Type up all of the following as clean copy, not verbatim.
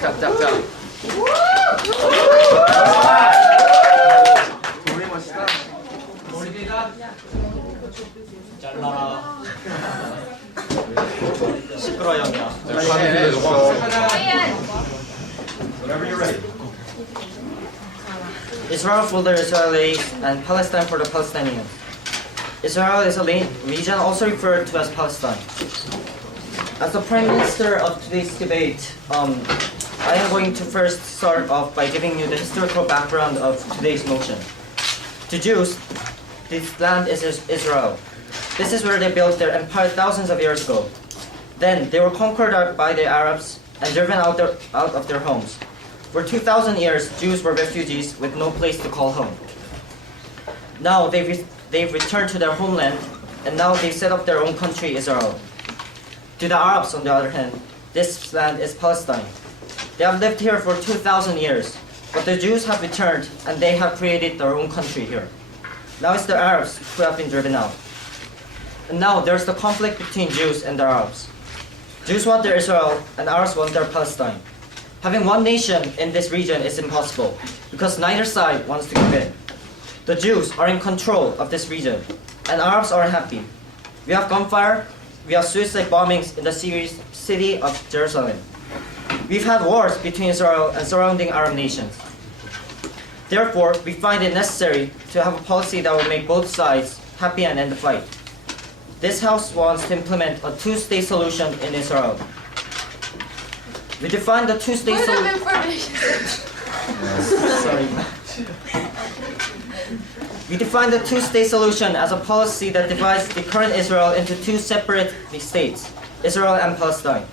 짝짝짝짝짝. 우리 멋있다. 머리가 잘라라. 시끄러 형이야. Whenever you're ready. Israel for the Israelis and Palestine for the Palestinians. Israel is a region also referred to as Palestine. As the Prime Minister of today's debate, I am going to first start off by giving you the historical background of today's motion. To Jews, this land is Israel. This is where they built their empire thousands of years ago. Then they were conquered by the Arabs and driven out of their homes. For 2,000 years, Jews were refugees with no place to call home. Now they've returned to their homeland, and now they've set up their own country, Israel. To the Arabs, on the other hand, this land is Palestine. They have lived here for 2,000 years, but the Jews have returned, and they have created their own country here. Now it's the Arabs who have been driven out. And now there's the conflict between Jews and the Arabs. Jews want their Israel, and Arabs want their Palestine. Having one nation in this region is impossible, because neither side wants to give in. The Jews are in control of this region, and Arabs are happy. We have gunfire, we have suicide bombings in the city of Jerusalem. We've had wars between Israel and surrounding Arab nations. Therefore, we find it necessary to have a policy that will make both sides happy and end the fight. This House wants to implement a two-state solution in Israel. We define the two-state solution. Sorry. We define the two-state solution as a policy that divides the current Israel into two separate states, Israel and Palestine.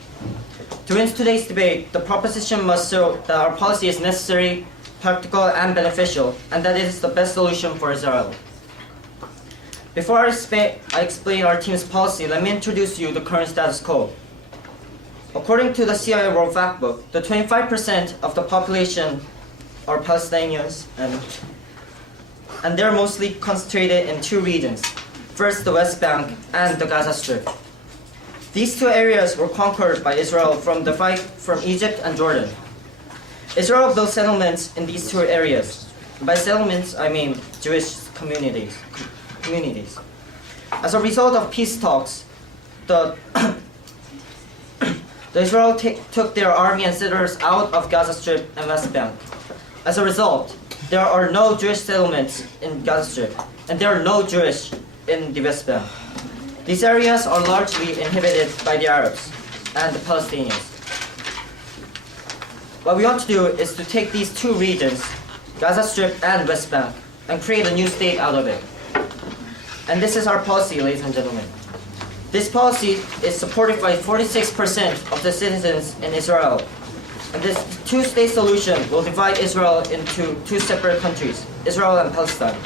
To win today's debate, the proposition must show that our policy is necessary, practical, and beneficial, and that it is the best solution for Israel. Before I explain our team's policy, let me introduce you the current status quo. According to the CIA World Factbook, the 25% of the population are Palestinians, and they're mostly concentrated in two regions. First, the West Bank and the Gaza Strip. These two areas were conquered by Israel from Egypt and Jordan. Israel built settlements in these two areas. By settlements, I mean Jewish communities. As a result of peace talks, the Israel took their army and settlers out of Gaza Strip and West Bank. As a result, there are no Jewish settlements in Gaza Strip, and there are no Jewish in the West Bank. These areas are largely inhabited by the Arabs and the Palestinians. What we want to do is to take these two regions, Gaza Strip and West Bank, and create a new state out of it. And this is our policy, ladies and gentlemen. This policy is supported by 46% of the citizens in Israel. And this two-state solution will divide Israel into two separate countries, Israel and Palestine.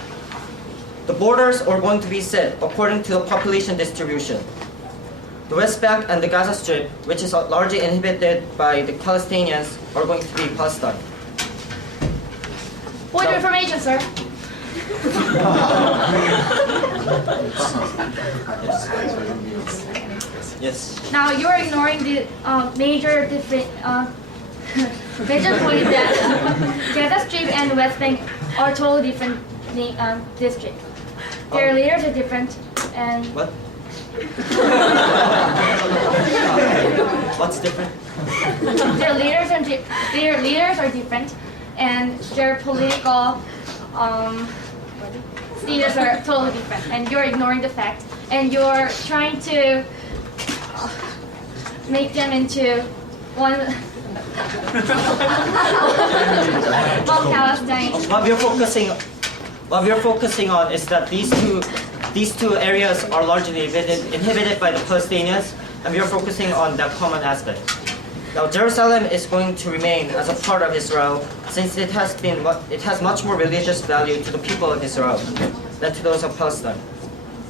The borders are going to be set according to the population distribution. The West Bank and the Gaza Strip, which is largely inhabited by the Palestinians, are going to be Palestine. Point of information, sir. Yes. Now you're ignoring the major point that Gaza Strip and West Bank are totally different districts. Their leaders are different, and What? What's different? their leaders are different, and their political leaders are totally different. And you're ignoring the fact, and you're trying to make them into one Palestine. What we're focusing on is that these two areas are largely inhabited by the Palestinians, and we are focusing on that common aspect. Now, Jerusalem is going to remain as a part of Israel, since it has much more religious value to the people of Israel than to those of Palestine.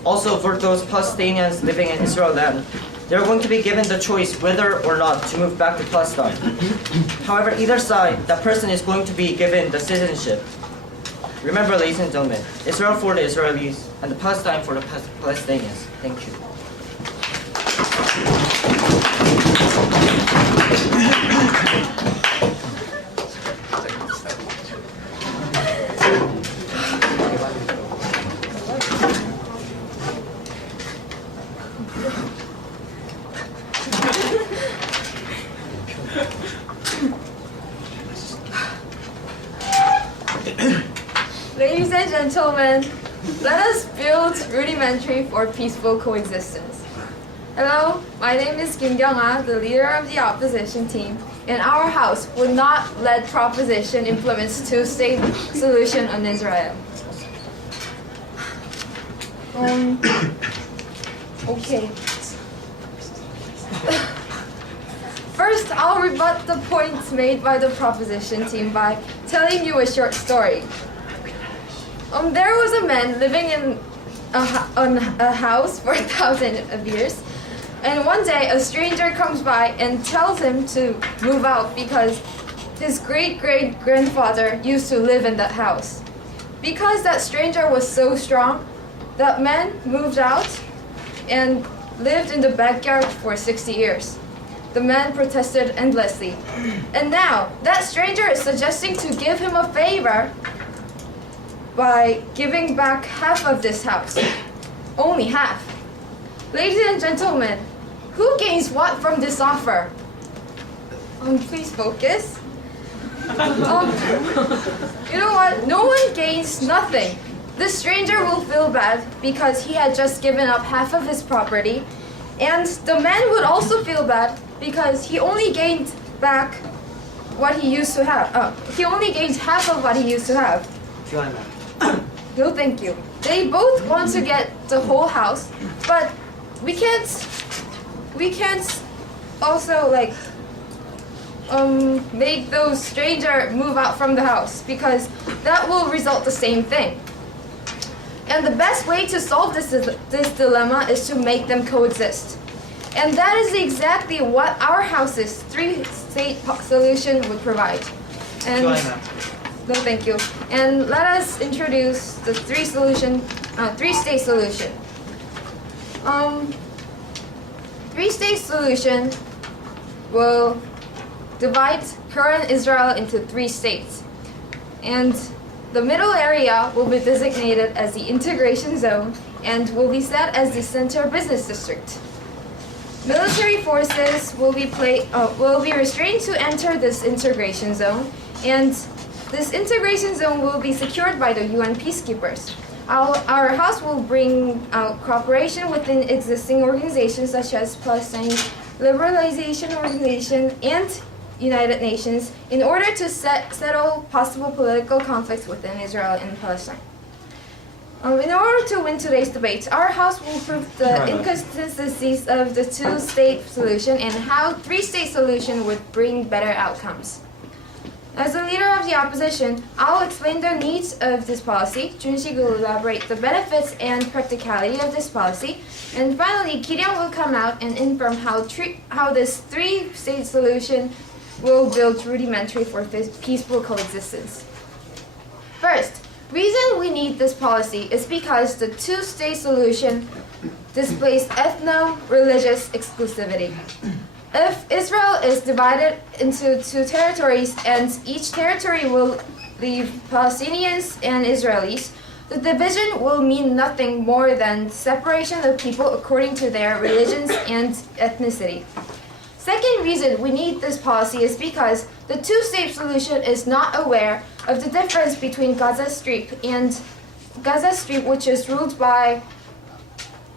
Also, for those Palestinians living in Israel land, they're going to be given the choice whether or not to move back to Palestine. However, either side, that person is going to be given the citizenship. Remember, ladies and gentlemen, Israel for the Israelis and the Palestine for the Palestinians. Thank you. and gentlemen, let us build rudimentary for peaceful coexistence. Hello, my name is Kim Kyung-ah, the leader of the opposition team, and our house would not let proposition implements two-state solution on Israel. Okay. First, I'll rebut the points made by the proposition team by telling you a short story. There was a man living in a house for 1,000 of years, and one day a stranger comes by and tells him to move out because his great-great-grandfather used to live in that house. Because that stranger was so strong, that man moved out and lived in the backyard for 60 years. The man protested endlessly. And now, that stranger is suggesting to give him a favor by giving back half of this house. Only half. Ladies and gentlemen, who gains what from this offer? Please focus. You know what? No one gains nothing. The stranger will feel bad because he had just given up half of his property, and the man would also feel bad because he only gained back what he used to have. He only gained half of what he used to have. No, thank you. They both want to get the whole house, but we can't also make those stranger move out from the house because that will result the same thing. And the best way to solve this dilemma is to make them coexist. And that is exactly what our house's three-state solution would provide. And no, thank you. And let us introduce the three-state solution. Three-state solution will divide current Israel into 3 states. And the middle area will be designated as the integration zone and will be set as the center business district. Military forces will be restrained to enter this integration zone, and this integration zone will be secured by the UN peacekeepers. Our house will bring out cooperation within existing organizations such as Palestine Liberalization Organization and United Nations in order to settle possible political conflicts within Israel and Palestine. In order to win today's debate, our House will prove the inconsistencies of the two-state solution and how three-state solution would bring better outcomes. As the leader of the opposition, I'll explain the needs of this policy. Junshik will elaborate the benefits and practicality of this policy. And finally, Ki-ryung will come out and inform how this three-state solution will build rudimentary for peaceful coexistence. First, reason we need this policy is because the two-state solution displays ethno-religious exclusivity. If Israel is divided into 2 territories and each territory will leave Palestinians and Israelis, the division will mean nothing more than separation of people according to their religions and ethnicity. Second reason we need this policy is because the two-state solution is not aware of the difference between Gaza Strip, which is ruled by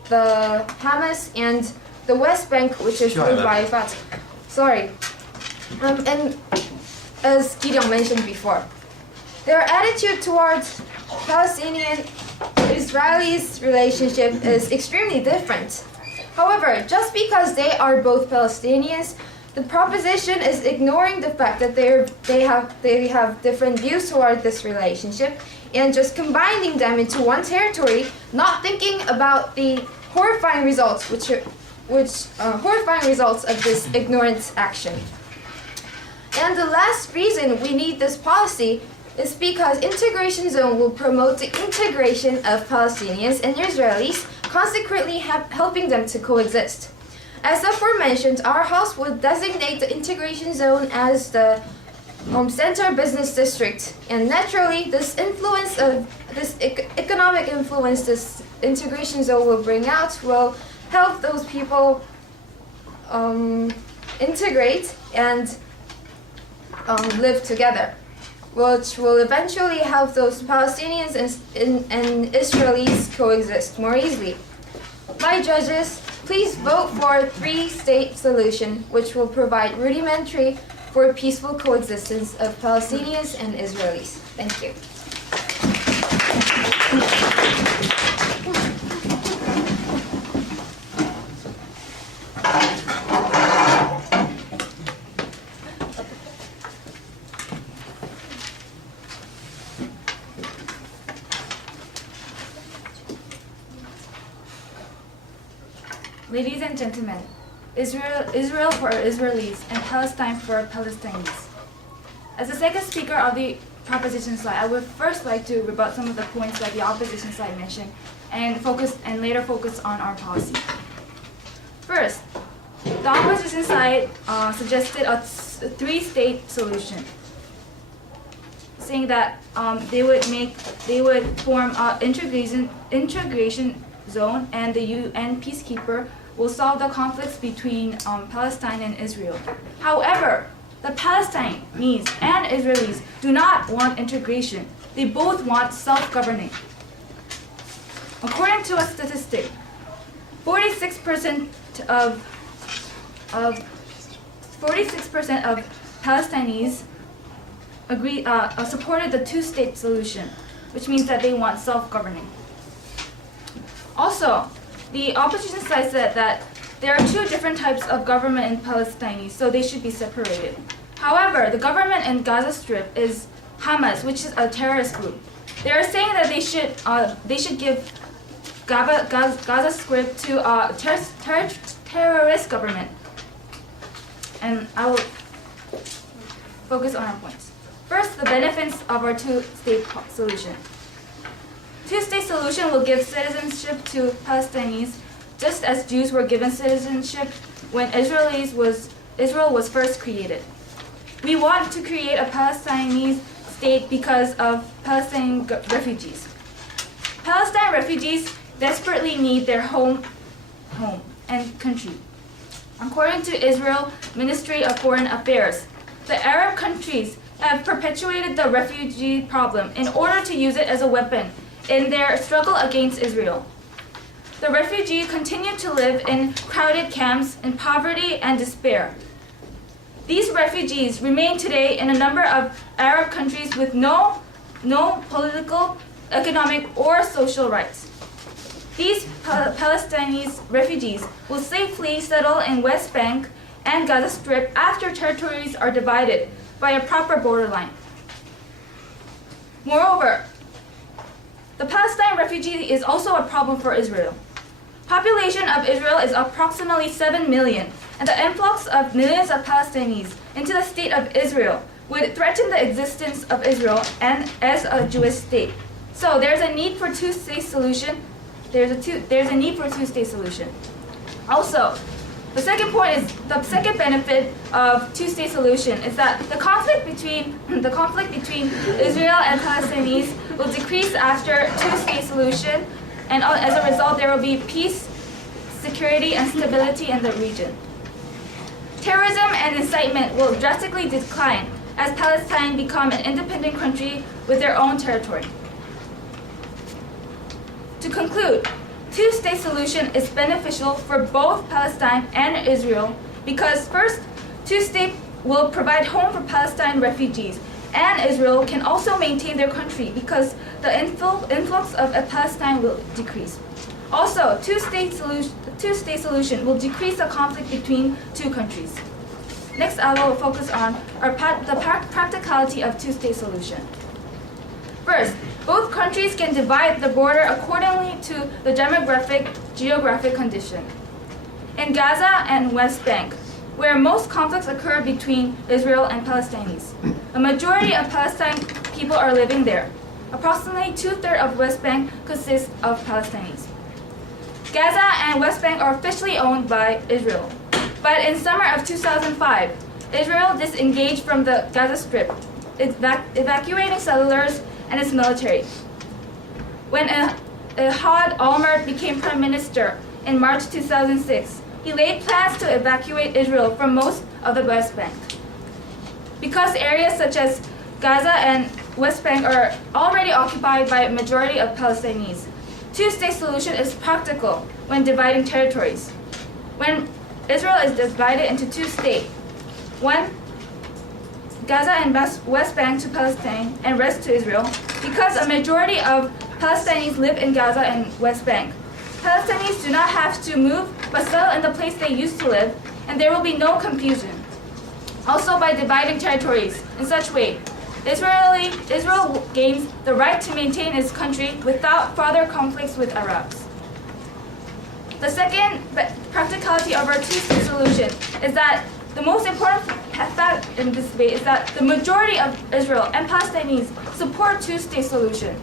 the Hamas, and the West Bank, which is ruled by Fatah. Sorry. And as Ki-ryung mentioned before, their attitude towards Palestinian-Israelis relationship is extremely different. However, just because they are both Palestinians, the proposition is ignoring the fact that they have different views toward this relationship and just combining them into one territory, not thinking about the horrifying results of this ignorant action. And the last reason we need this policy is because integration zone will promote the integration of Palestinians and Israelis, consequently helping them to coexist. As aforementioned, our house would designate the integration zone as the center business district, and naturally, this economic influence this integration zone will bring out will help those people integrate and live together. which will eventually help those Palestinians and Israelis coexist more easily. My judges, please vote for a three-state solution, which will provide rudimentary for peaceful coexistence of Palestinians and Israelis. Thank you. Ladies and gentlemen, Israel for Israelis and Palestine for Palestinians. As the second speaker of the proposition side, I would first like to rebut some of the points that the opposition side mentioned and later focus on our policy. Would the opposition side suggested a three-state solution, saying that they would form an integration zone, and the UN peacekeeper will solve the conflicts between Palestine and Israel. However, the Palestinians and Israelis do not want integration. They both want self-governing. According to a statistic, 46% of Palestinians supported the two-state solution, which means that they want self-governing. Also, the opposition side said that there are two different types of government in Palestine, so they should be separated. However, the government in Gaza Strip is Hamas, which is a terrorist group. They are saying that they should give Gaza Strip to a terrorist government. And I will focus on our points. First, the benefits of our two-state solution. Two-state solution will give citizenship to Palestinians, just as Jews were given citizenship when Israel was first created. We want to create a Palestinian state because of Palestinian refugees. Palestine refugees desperately need their home and country. According to Israel Ministry of Foreign Affairs, the Arab countries have perpetuated the refugee problem in order to use it as a weapon in their struggle against Israel. The refugees continue to live in crowded camps in poverty and despair. These refugees remain today in a number of Arab countries with no political, economic, or social rights. These Palestinian refugees will safely settle in West Bank and Gaza Strip after territories are divided by a proper borderline. Moreover, the Palestine refugee is also a problem for Israel. Population of Israel is approximately 7 million, and the influx of millions of Palestinians into the state of Israel would threaten the existence of Israel and as a Jewish state. So there's a need for two-state solution. There's a need for a two-state solution. Also, the second point is the second benefit of two-state solution is that the conflict between Israel and Palestinians will decrease after two-state solution, and as a result, there will be peace, security, and stability in the region. Terrorism and incitement will drastically decline as Palestine become an independent country with their own territory. To conclude, two-state solution is beneficial for both Palestine and Israel because first, two-state will provide home for Palestine refugees, and Israel can also maintain their country because the influx of Palestine will decrease. Also, two-state solution will decrease the conflict between two countries. Next, I will focus on the practicality of two-state solution. First, both countries can divide the border accordingly to the geographic condition. In Gaza and West Bank, where most conflicts occur between Israel and Palestinians, a majority of Palestine people are living there. Approximately 2/3 of West Bank consists of Palestinians. Gaza and West Bank are officially owned by Israel. But in summer of 2005, Israel disengaged from the Gaza Strip, evacuating settlers and its military. When Ehud Olmert became prime minister in March 2006, he laid plans to evacuate Israel from most of the West Bank. Because areas such as Gaza and West Bank are already occupied by a majority of Palestinians. Two-state solution is practical when dividing territories. When Israel is divided into two states, one Gaza and West Bank to Palestine and rest to Israel, because a majority of Palestinians live in Gaza and West Bank. Palestinians do not have to move but settle in the place they used to live, and there will be no confusion. Also, by dividing territories in such way, Israel gains the right to maintain its country without further conflicts with Arabs. The second practicality of our two-state solution is that the most important fact in this debate is that the majority of Israel and Palestinians support two-state solution.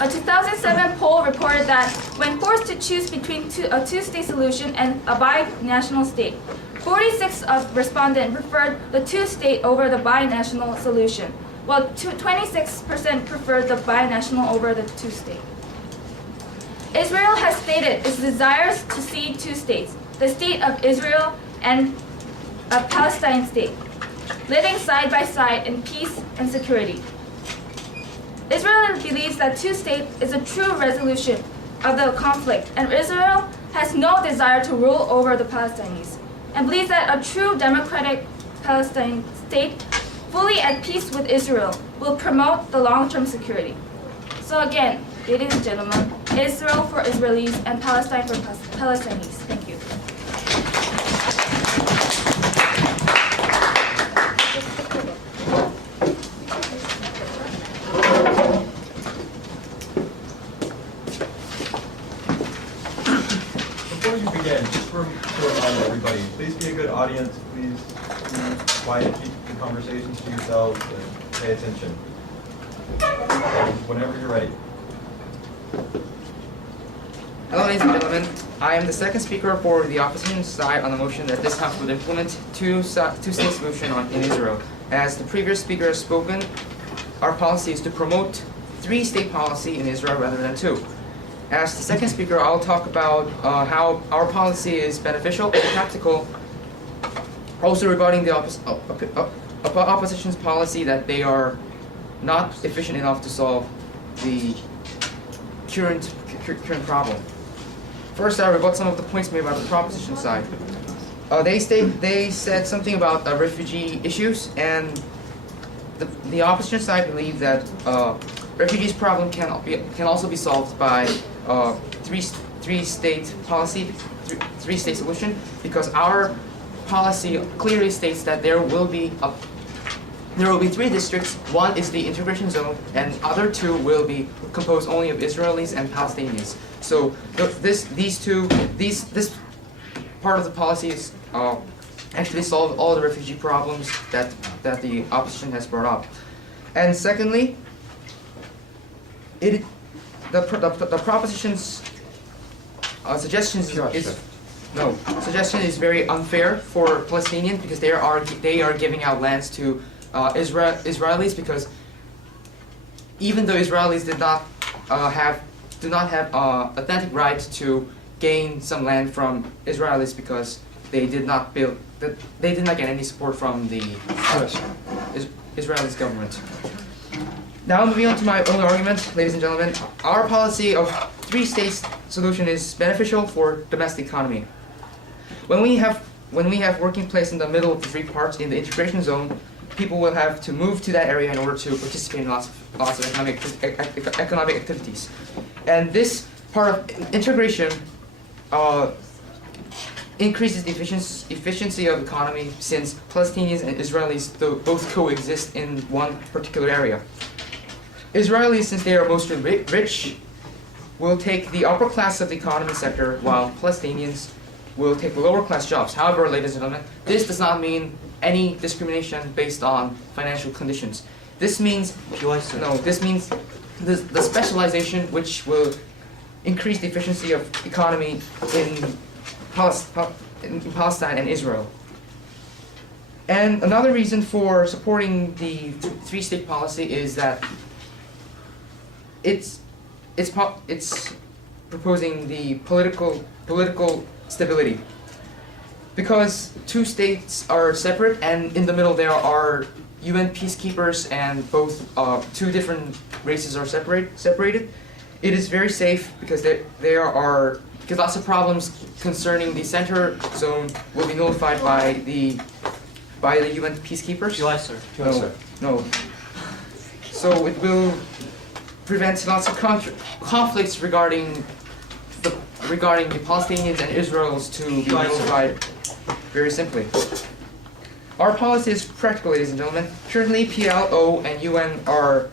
A 2007 poll reported that when forced to choose between a two-state solution and a binational state, 46% of respondents preferred the two-state over the binational solution, while 26% preferred the binational over the two-state. Israel has stated its desires to see two states, the state of Israel and a Palestine state, living side by side in peace and security. Israel believes that two states is a true resolution of the conflict, and Israel has no desire to rule over the Palestinians, and believes that a true democratic Palestine state, fully at peace with Israel, will promote the long-term security. So again, ladies and gentlemen, Israel for Israelis and Palestine for Palestinians. Thank you. Before you begin, just to remind everybody, please be a good audience. Please be quiet, keep the conversations to yourselves, and pay attention. Whenever you're ready. Hello, ladies and gentlemen. I am the second speaker for the opposition side on the motion that this House would implement two-state solution in Israel. As the previous speaker has spoken, our policy is to promote three-state policy in Israel rather than two. As the second speaker, I'll talk about how our policy is beneficial and practical, also regarding the opposition's policy that they are not efficient enough to solve the current problem. First, I rebut some of the points made by the proposition side. They said something about refugee issues, and the opposition side believe that refugees problem can also be solved by three-state policy, three-state solution, because our policy clearly states that there will be three districts. One is the integration zone, and other two will be composed only of Israelis and Palestinians. So this part of the policy is actually solve all the refugee problems that the opposition has brought up. And secondly, the proposition's suggestion is very unfair for Palestinians, because they are giving out lands to Israelis, because even though Israelis do not have authentic right to gain some land from Israelis, because they did not get any support from the Israeli government. Now moving on to my own argument, ladies and gentlemen, our policy of three-state solution is beneficial for domestic economy. When we have working place in the middle of the three parts in the integration zone, people will have to move to that area in order to participate in lots of economic activities. And this part of integration increases the efficiency of the economy, since Palestinians and Israelis both coexist in one particular area. Israelis, since they are mostly rich, will take the upper class of the economy sector, while Palestinians will take the lower class jobs. However, ladies and gentlemen, this does not mean any discrimination based on financial conditions. This means the specialization which will increase the efficiency of economy in Palestine and Israel. And another reason for supporting the three-state policy is that it's proposing the political stability, because two states are separate, and in the middle there are UN peacekeepers and both two different races are separated, it is very safe because because lots of problems concerning the center zone will be notified by the UN peacekeepers. July, sir. No. So it will prevent lots of conflicts regarding the Palestinians and Israelis to be notified very simply. Our policy is practical, ladies and gentlemen. Currently, PLO and UN are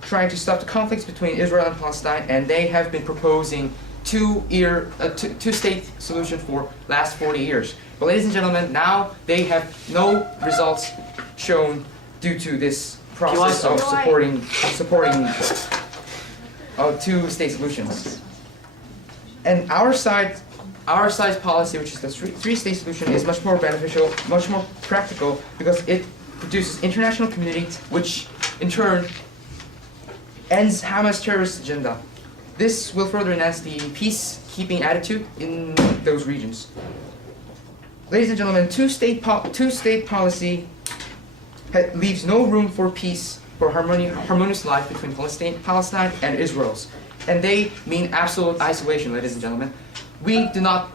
trying to stop the conflicts between Israel and Palestine, and they have been proposing two-state solution for last 40 years. But ladies and gentlemen, now they have no results shown due to this process of supporting two-state solutions. And our side's policy, which is the three-state solution, is much more beneficial, much more practical, because it produces international community, which in turn ends Hamas' terrorist agenda. This will further enhance the peacekeeping attitude in those regions. Ladies and gentlemen, two-state policy leaves no room for peace, for harmonious life between Palestine and Israel. And they mean absolute isolation, ladies and gentlemen. We do not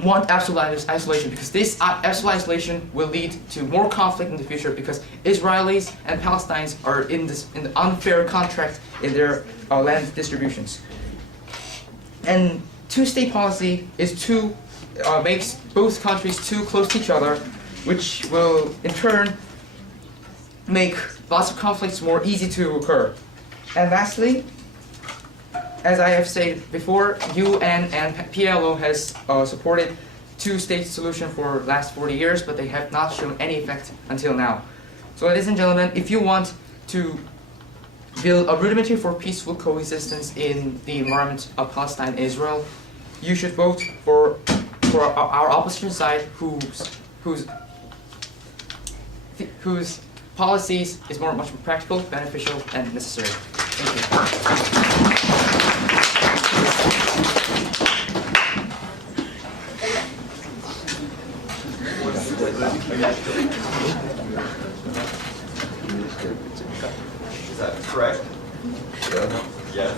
want absolute isolation because this absolute isolation will lead to more conflict in the future because Israelis and Palestinians are in the unfair contract in their land distributions. And two-state policy makes both countries too close to each other, which will in turn make lots of conflicts more easy to occur. And lastly, as I have said before, UN and PLO has supported two-state solution for the last 40 years, but they have not shown any effect until now. So ladies and gentlemen, if you want to build a rudimentary for peaceful coexistence in the environment of Palestine and Israel, you should vote for our opposition side whose policies is much more practical, beneficial, and necessary. Thank you. Is that correct? Yeah. Yes.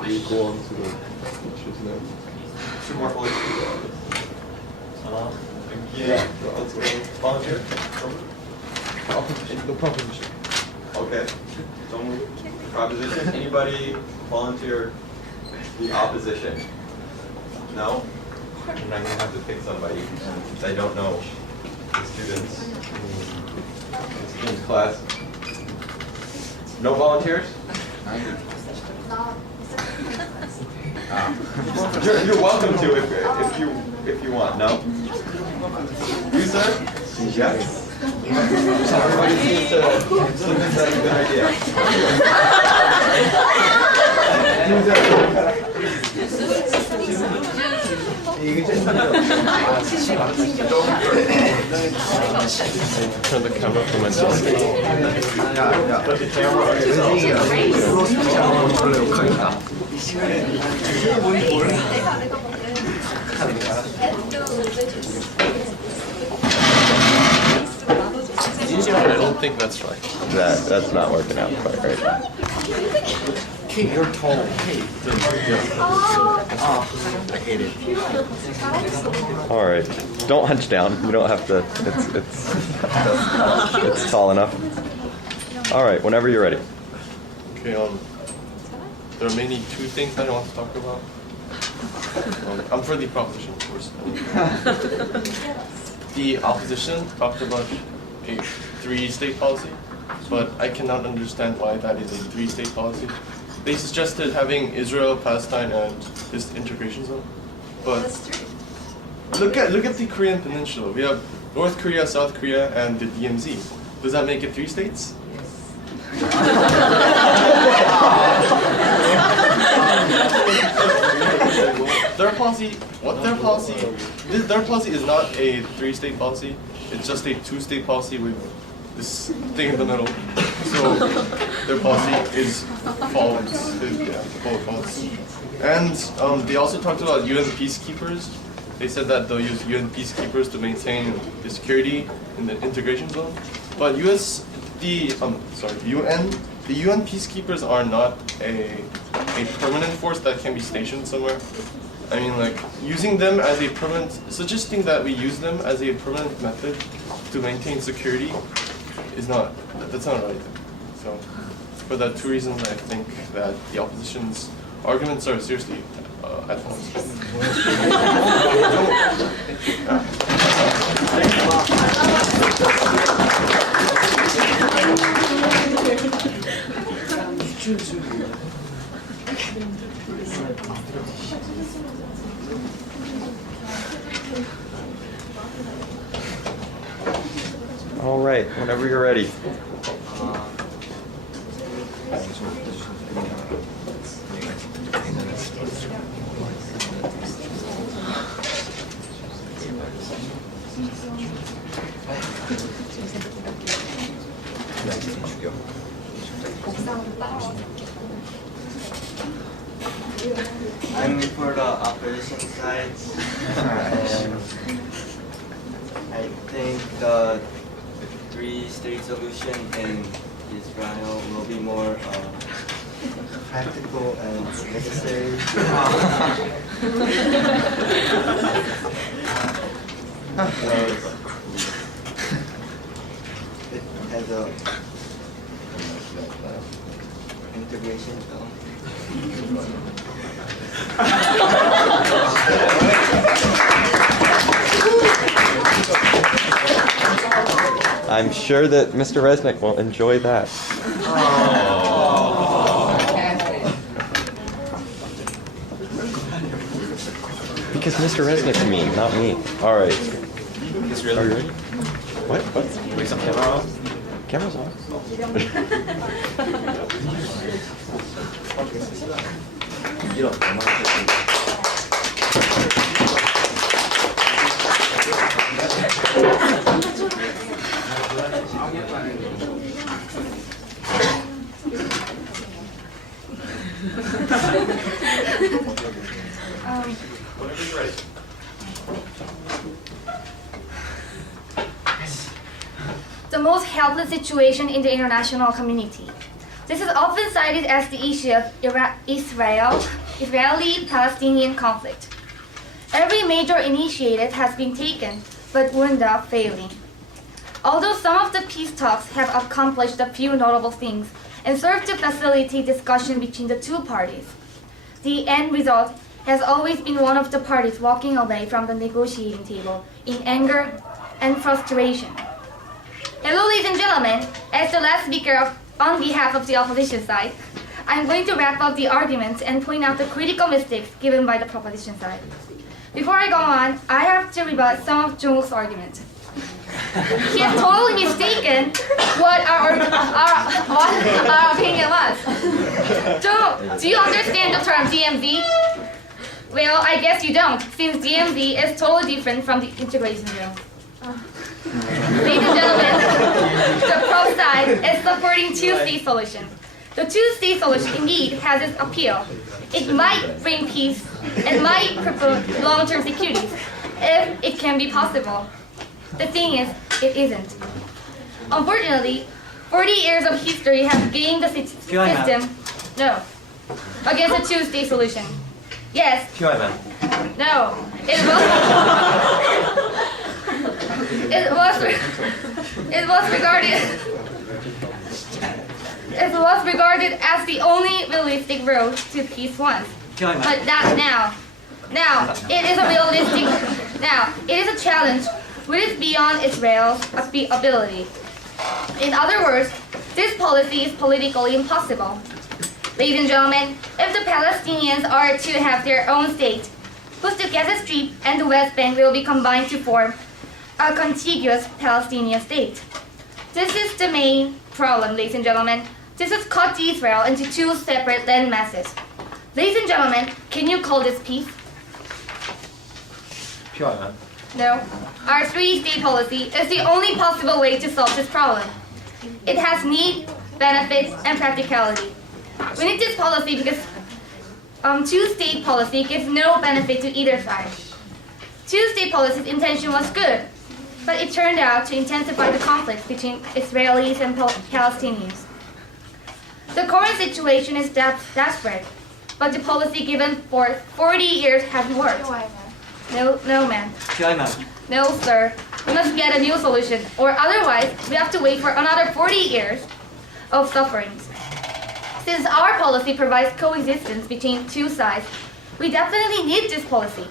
We go on to the pictures now. Two more please. Yeah. Volunteer? The proposition. Okay. Someone, proposition, anybody volunteer the opposition? No? And I'm gonna have to pick somebody, since I don't know the students. Students class. No volunteers? You're welcome to if you want. No? You sir? Yes. Everybody seems to think that's a good idea. Turn the camera for myself. I don't think that's right. That's not working out quite right. Kate, you're tall. Kate. I hate it. All right, don't hunch down. You don't have to. It's tall enough. All right, whenever you're ready. Okay. There are mainly two things that I want to talk about. I'm for the proposition, of course. The opposition talked about a three-state policy, but I cannot understand why that is a three-state policy. They suggested having Israel, Palestine, and this integration zone, but look at the Korean Peninsula. We have North Korea, South Korea, and the DMZ. Does that make it three states? Their policy is not a three-state policy. It's just a two-state policy with this thing in the middle. So their policy is false. False. And they also talked about UN peacekeepers. They said that they'll use UN peacekeepers to maintain the security in the integration zone. But US the UN. The UN peacekeepers are not a permanent force that can be stationed somewhere. I mean, like, using them as a permanent, suggesting that we use them as a permanent method to maintain security is not, that's not right. So, for that two reasons, I think that the opposition's arguments are seriously at fault. All right, whenever you're ready. I'm for the opposition side, and I think the three-state solution in Israel will be more practical and necessary. It has a integration film. I'm sure that Mr. Resnick will enjoy that. Because Mr. Resnick's mean, not me. All right. Are you ready? What? Wait, some camera on? Camera's on. The most helpless situation in the international community. This is often cited as the issue of Israeli-Palestinian conflict. Every major initiative has been taken, but wound up failing. Although some of the peace talks have accomplished a few notable things and served to facilitate discussion between the two parties, the end result has always been one of the parties walking away from the negotiating table in anger and frustration. Hello, ladies and gentlemen. As the last speaker on behalf of the opposition side, I'm going to wrap up the arguments and point out the critical mistakes given by the proposition side. Before I go on, I have to rebut some of Jung's arguments. He has totally mistaken what our opinion was. Jung, do you understand the term DMZ? Well, I guess you don't, since DMZ is totally different from the integration zone. Ladies and gentlemen, the pro side is supporting two-state solution. The two-state solution indeed has its appeal. It might bring peace and might promote long-term security if it can be possible. The thing is, it isn't. Unfortunately, 40 years of history have gained the system. No. Against a two-state solution. Yes. No. It was regarded as the only realistic road to peace once. But not now. Now, it is a realistic. Now, it is a challenge which is beyond Israel's ability. In other words, this policy is politically impossible. Ladies and gentlemen, if the Palestinians are to have their own state, both the Gaza Strip and the West Bank will be combined to form a contiguous Palestinian state. This is the main problem, ladies and gentlemen. This has cut Israel into two separate land masses. Ladies and gentlemen, can you call this peace? No. Our three-state policy is the only possible way to solve this problem. It has need, benefits, and practicality. We need this policy because two-state policy gives no benefit to either side. Two-state policy's intention was good. but it turned out to intensify the conflict between Israelis and Palestinians. The current situation is desperate, but the policy given for 40 years hasn't worked. No, ma'am. No, sir. We must get a new solution, or otherwise we have to wait for another 40 years of sufferings. Since our policy provides coexistence between two sides, we definitely need this policy.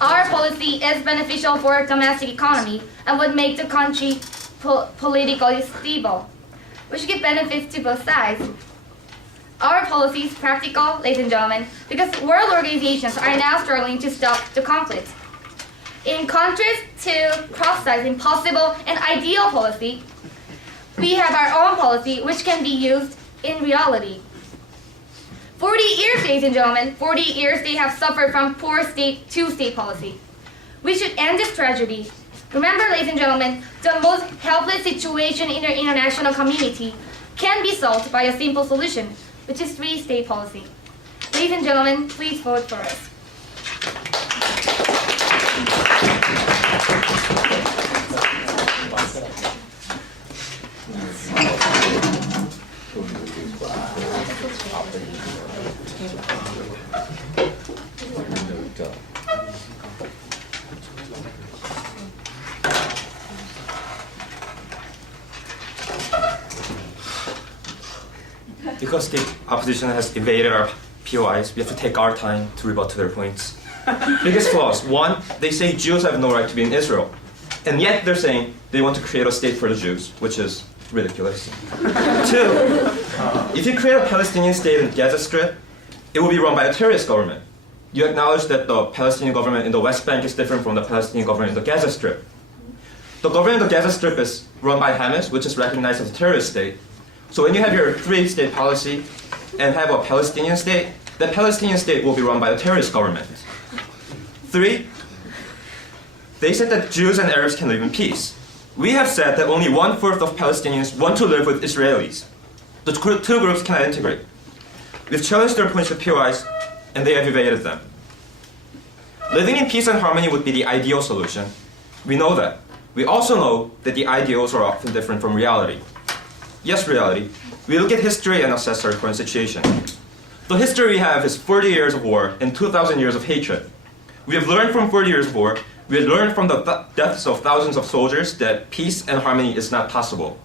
Our policy is beneficial for our domestic economy and would make the country politically stable, which give benefits to both sides. Our policy is practical, ladies and gentlemen, because world organizations are now struggling to stop the conflict. In contrast to Crossite's impossible and ideal policy, we have our own policy which can be used in reality. 40 years, ladies and gentlemen, 40 years they have suffered from poor two-state policy. We should end this tragedy. Remember, ladies and gentlemen, the most helpless situation in the international community can be solved by a simple solution, which is three-state policy. Ladies and gentlemen, please vote for us. Because the opposition has evaded our POIs, we have to take our time to rebut to their points. Biggest flaws. One, they say Jews have no right to be in Israel. And yet they're saying they want to create a state for the Jews, which is ridiculous. Two, if you create a Palestinian state in Gaza Strip, it will be run by a terrorist government. You acknowledge that the Palestinian government in the West Bank is different from the Palestinian government in the Gaza Strip. The government in the Gaza Strip is run by Hamas, which is recognized as a terrorist state. So when you have your three-state policy and have a Palestinian state, the Palestinian state will be run by the terrorist government. Three, they said that Jews and Arabs can live in peace. We have said that only 1/4 of Palestinians want to live with Israelis. The two groups cannot integrate. We've challenged their points with POIs, and they have evaded them. Living in peace and harmony would be the ideal solution. We know that. We also know that the ideals are often different from reality. Yes, reality. We look at history and assess our current situation. The history we have is 40 years of war and 2,000 years of hatred. We have learned from 40 years of war, we have learned from the deaths of thousands of soldiers that peace and harmony is not possible.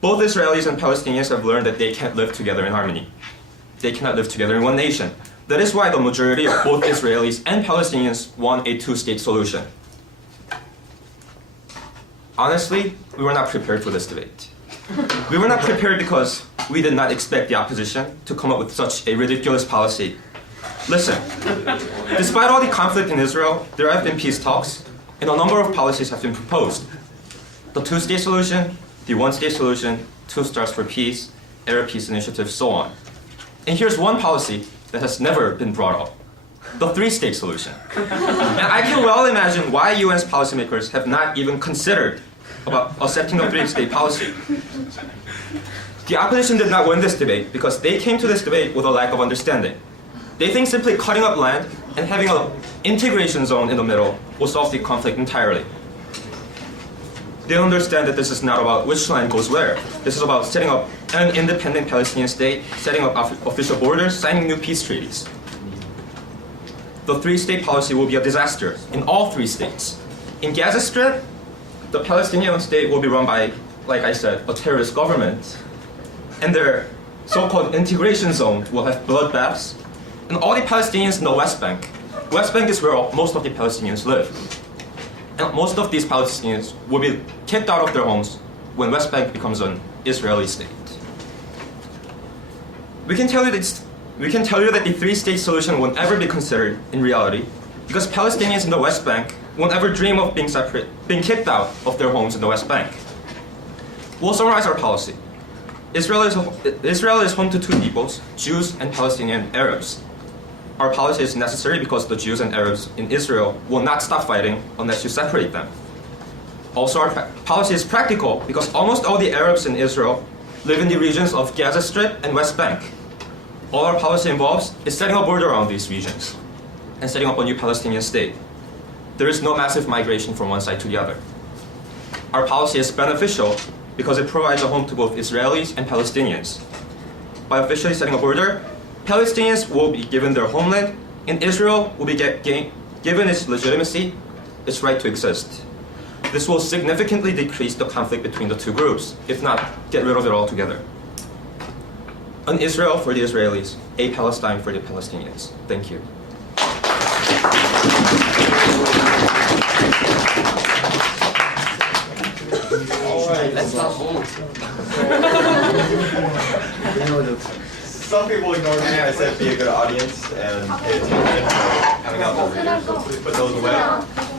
Both Israelis and Palestinians have learned that they can't live together in harmony. They cannot live together in one nation. That is why the majority of both Israelis and Palestinians want a two-state solution. Honestly, we were not prepared for this debate. We were not prepared because we did not expect the opposition to come up with such a ridiculous policy. Listen, despite all the conflict in Israel, there have been peace talks, and a number of policies have been proposed. The two-state solution, the one-state solution, two stars for peace, Arab peace initiative, so on. And here's one policy that has never been brought up. The three-state solution. And I can well imagine why UN's policymakers have not even considered about accepting the three-state policy. The opposition did not win this debate because they came to this debate with a lack of understanding. They think simply cutting up land and having an integration zone in the middle will solve the conflict entirely. They understand that this is not about which land goes where. This is about setting up an independent Palestinian state, setting up official borders, signing new peace treaties. The three-state policy will be a disaster in all three states. In Gaza Strip, the Palestinian state will be run by, like I said, a terrorist government. And their so-called integration zone will have bloodbaths. And all the Palestinians in the West Bank is where most of the Palestinians live. And most of these Palestinians will be kicked out of their homes when West Bank becomes an Israeli state. We can tell you that the three-state solution won't ever be considered in reality because Palestinians in the West Bank won't ever dream of being kicked out of their homes in the West Bank. We'll summarize our policy. Israel is home to two peoples, Jews and Palestinian Arabs. Our policy is necessary because the Jews and Arabs in Israel will not stop fighting unless you separate them. Also, our policy is practical because almost all the Arabs in Israel live in the regions of Gaza Strip and West Bank. All our policy involves is setting a border around these regions and setting up a new Palestinian state. there is no massive migration from one side to the other. Our policy is beneficial because it provides a home to both Israelis and Palestinians. By officially setting a border, Palestinians will be given their homeland, and Israel will be given its legitimacy, its right to exist. This will significantly decrease the conflict between the two groups, if not get rid of it altogether. An Israel for the Israelis, a Palestine for the Palestinians. Thank you. Let's not vote. Some people ignored me. I said be a good audience and pay attention. Having out the readers. So please put those away.